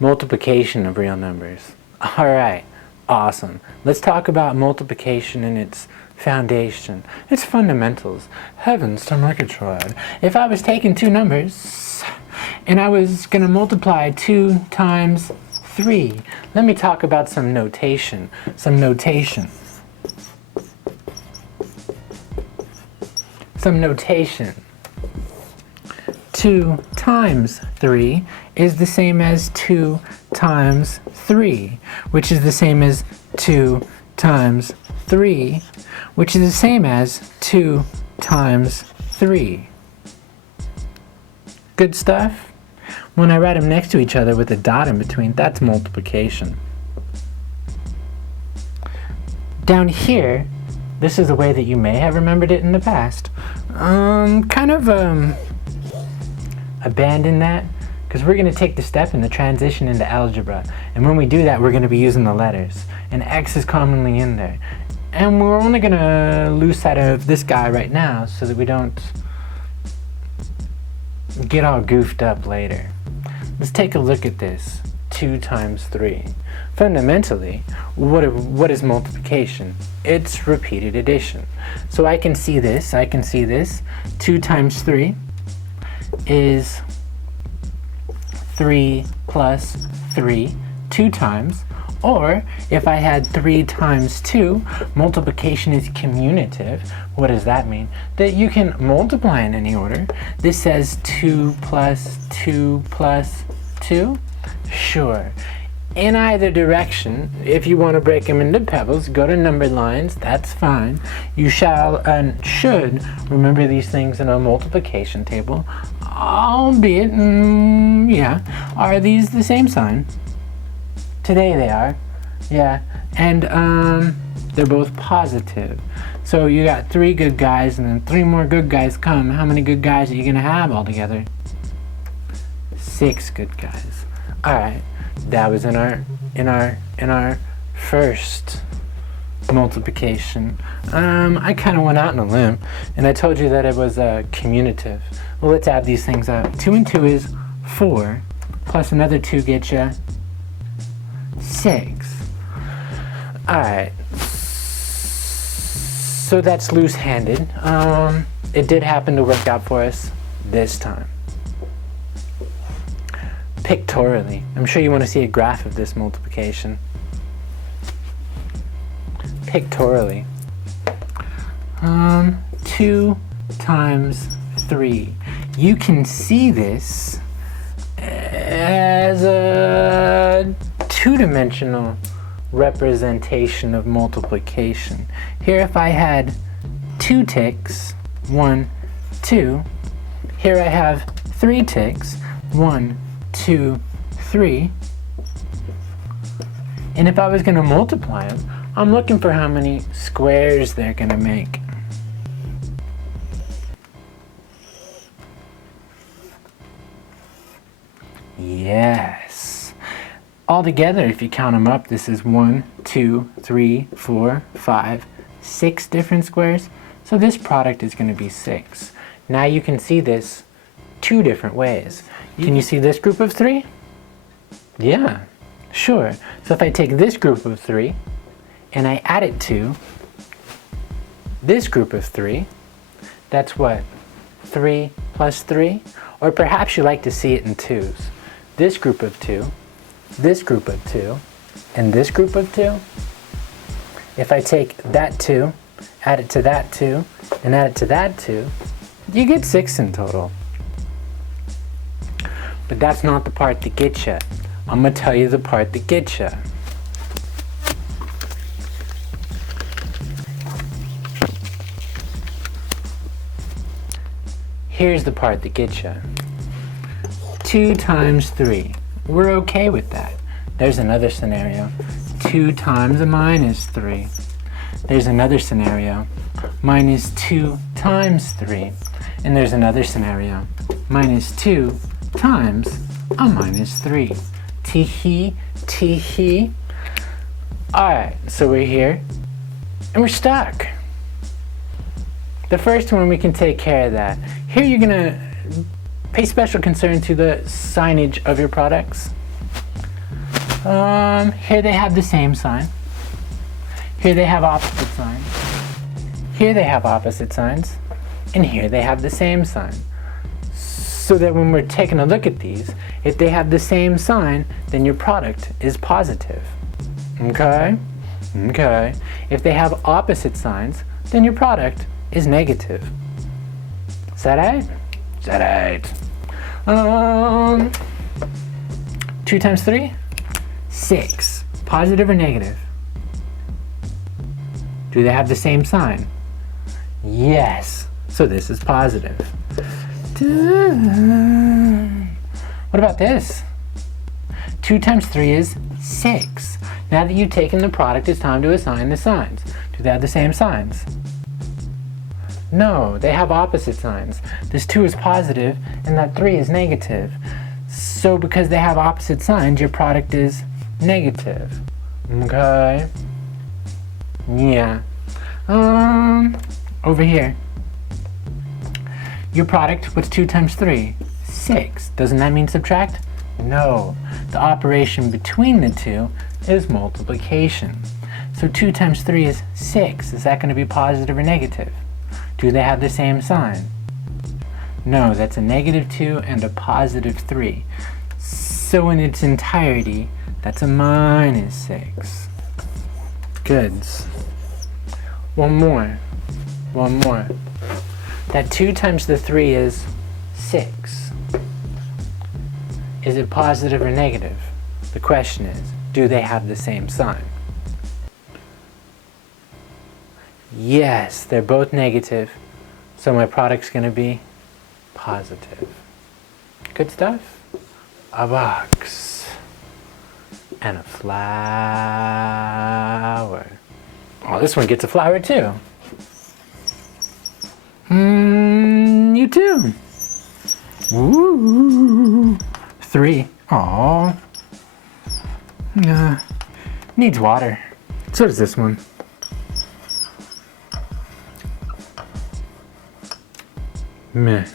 Multiplication of real numbers. Alright, awesome. Let's talk about multiplication and its foundation, its fundamentals. Heavens to Murgatroyd. If I was taking two numbers and I was going to multiply 2 times 3, let me talk about some notation. 2 times 3 is the same as 2 times 3, which is the same as 2 times 3, which is the same as 2 times 3. Good stuff? When I write them next to each other with a dot in between, that's multiplication. Down here, this is the way that you may have remembered it in the past. Abandon that, because we're going to take the step in the transition into algebra, and when we do that we're going to be using the letters, and X is commonly in there, and we're only going to lose sight of this guy right now so that we don't get all goofed up later. Let's take a look at this. 2 times 3. Fundamentally, what is multiplication? It's repeated addition. So I can see this. 2 times 3 is 3 plus 3 2 times, or if I had 3 times 2, multiplication is commutative. What does that mean? That you can multiply in any order. This says 2 plus 2 plus 2. Sure. In either direction, if you want to break them into pebbles, go to numbered lines, that's fine. You shall and should remember these things in a multiplication table, albeit, are these the same sign? Today they are, yeah, and they're both positive. So you got 3 good guys and then 3 more good guys come. How many good guys are you gonna have altogether? 6 good guys. All right. That was in our first multiplication. I kind of went out on a limb and I told you that it was commutative. Well, let's add these things up. 2 and 2 is 4, plus another 2 gets you 6. Alright, so that's loose-handed. It did happen to work out for us this time. Pictorially, I'm sure you want to see a graph of this multiplication. Pictorially, 2 times 3. You can see this as a two-dimensional representation of multiplication. Here, if I had 2 ticks, 1, 2. Here I have 3 ticks, 1, 2, 3, and if I was going to multiply them, I'm looking for how many squares they're going to make. Yes. Altogether, if you count them up, this is 1, 2, 3, 4, 5, 6 different squares. So this product is going to be 6. Now you can see this 2 different ways. Can you see this group of 3? Yeah, sure. So if I take this group of 3 and I add it to this group of 3, that's what? 3 plus 3? Or perhaps you like to see it in 2s. This group of 2, this group of 2, and this group of 2. If I take that 2, add it to that 2, and add it to that 2, you get 6 in total. But that's not the part that gets you. I'm going to tell you the part that gets you. Here's the part that gets you. 2 times 3. We're okay with that. There's another scenario. 2 times a minus 3. There's another scenario. Minus 2 times 3. And there's another scenario. Minus 2 times a minus 3. Tee-hee, tee-hee. Alright, so we're here, and we're stuck. The first one, we can take care of that. Here you're gonna pay special concern to the signage of your products. Here they have the same sign. Here they have opposite signs. Here they have opposite signs. And here they have the same sign. So that when we're taking a look at these, if they have the same sign, then your product is positive. Okay? Okay. If they have opposite signs, then your product is negative. Is that right? Is that right? 2 times 3? 6. Positive or negative? Do they have the same sign? Yes. So this is positive. What about this? 2 times 3 is 6. Now that you've taken the product, it's time to assign the signs. Do they have the same signs? No, they have opposite signs. This 2 is positive and that 3 is negative. So because they have opposite signs, your product is negative. Okay? Yeah. Over here. Your product, what's 2 times 3? 6. Doesn't that mean subtract? No. The operation between the two is multiplication. So 2 times 3 is 6. Is that going to be positive or negative? Do they have the same sign? No, that's a -2 and a +3. So in its entirety, that's a -6. Goods. One more. That 2 times the 3 is 6. Is it positive or negative? The question is, do they have the same sign? Yes, they're both negative, so my product's going to be positive. Good stuff? A box. And a flower. Oh, this one gets a flower too. You too. Ooh. 3. Aww. Needs water. So does this one. Meh.